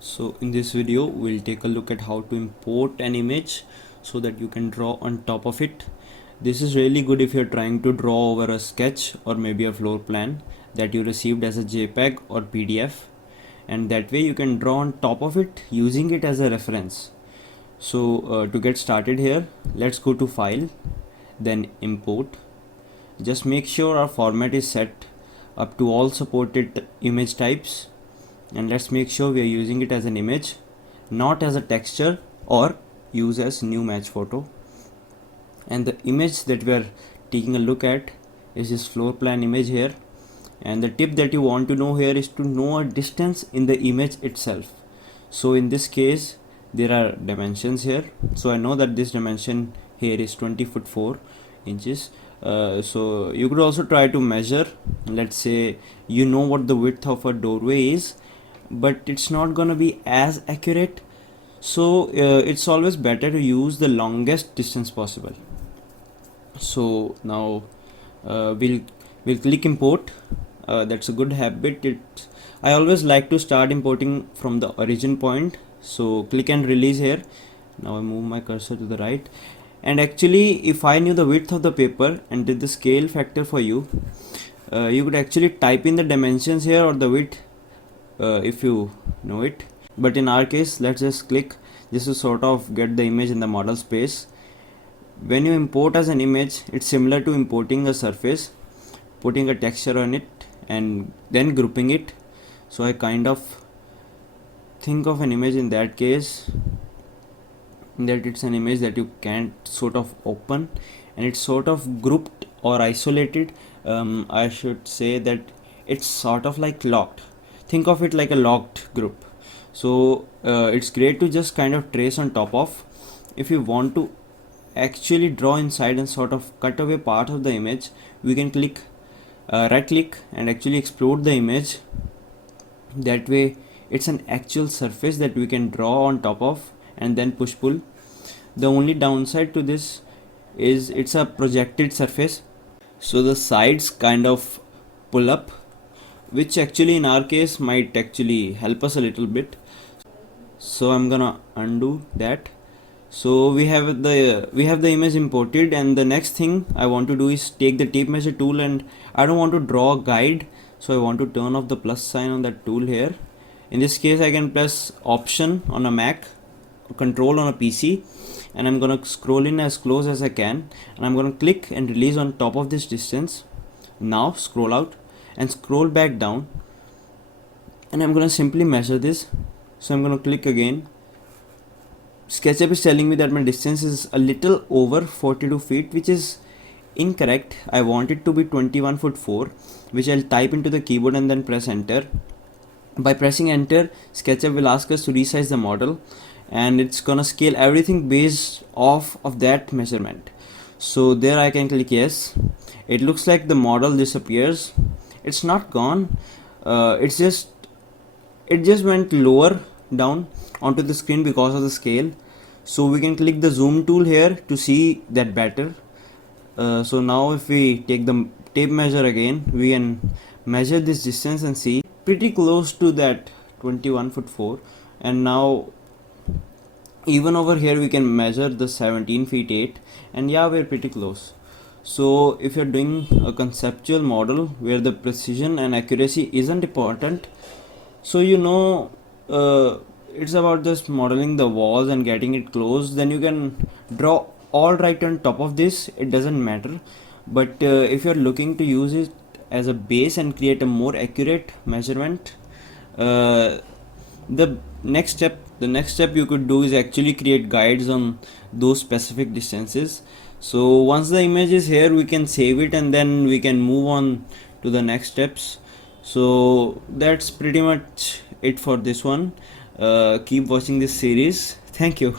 So in this video we'll take a look at how to import an image so that you can draw on top of it. This is really good if you're trying to draw over a sketch or maybe a floor plan that you received as a JPEG or PDF, and that way you can draw on top of it using it as a reference. So to get started here, let's go to File, then Import. Just make sure our format is set up to all supported image types, and let's make sure we are using it as an image, not as a texture or use as new match photo. And the image that we are taking a look at is this floor plan image here, and the tip that you want to know here is to know a distance in the image itself. So in this case there are dimensions here, so I know that this dimension here is 20 foot 4 inches. So you could also try to measure, let's say you know what the width of a doorway is, but it's not gonna be as accurate, so it's always better to use the longest distance possible. So now we'll click import. That's a good habit. I always like to start importing from the origin point, so click and release here. Now I move my cursor to the right, and actually if I knew the width of the paper and did the scale factor for you, you could actually type in the dimensions here or the width if you know it, but in our case let's just click just to sort of get the image in the model space. When you import as an image, it's similar to importing a surface, putting a texture on it and then grouping it. So I kind of think of an image in that case that it's an image that you can't sort of open, and it's sort of grouped or isolated. I should say that it's sort of like locked. Think of it like a locked group. So it's great to just kind of trace on top of. If you want to actually draw inside and sort of cut away part of the image, we can click right click and actually explode the image. That way it's an actual surface that we can draw on top of and then push pull. The only downside to this is it's a projected surface, so the sides kind of pull up, which actually in our case might actually help us a little bit. So I'm gonna undo that. So we have the image imported, and the next thing I want to do is take the tape measure tool, and I don't want to draw a guide, so I want to turn off the plus sign on that tool here. In this case I can press Option on a Mac, Control on a PC, and I'm gonna scroll in as close as I can, and I'm gonna click and release on top of this distance. Now scroll out and scroll back down, and I'm gonna simply measure this. So I'm gonna click again. Sketchup is telling me that my distance is a little over 42 feet, which is incorrect. I want it to be 21 foot 4, which I'll type into the keyboard and then press enter. By pressing enter, Sketchup will ask us to resize the model, and it's gonna scale everything based off of that measurement. So there I can click yes. It looks like the model disappears. It's not gone. It just went lower down onto the screen because of the scale. So we can click the zoom tool here to see that better. So now if we take the tape measure again, we can measure this distance and see pretty close to that 21 foot 4, and now even over here we can measure the 17 feet 8, and yeah, we're pretty close. So if you're doing a conceptual model where the precision and accuracy isn't important, so it's about just modeling the walls and getting it close, then you can draw all right on top of this, it doesn't matter. But if you're looking to use it as a base and create a more accurate measurement, the next step you could do is actually create guides on those specific distances. So once the image is here, we can save it and then we can move on to the next steps. So that's pretty much it for this one. Keep watching this series. Thank you.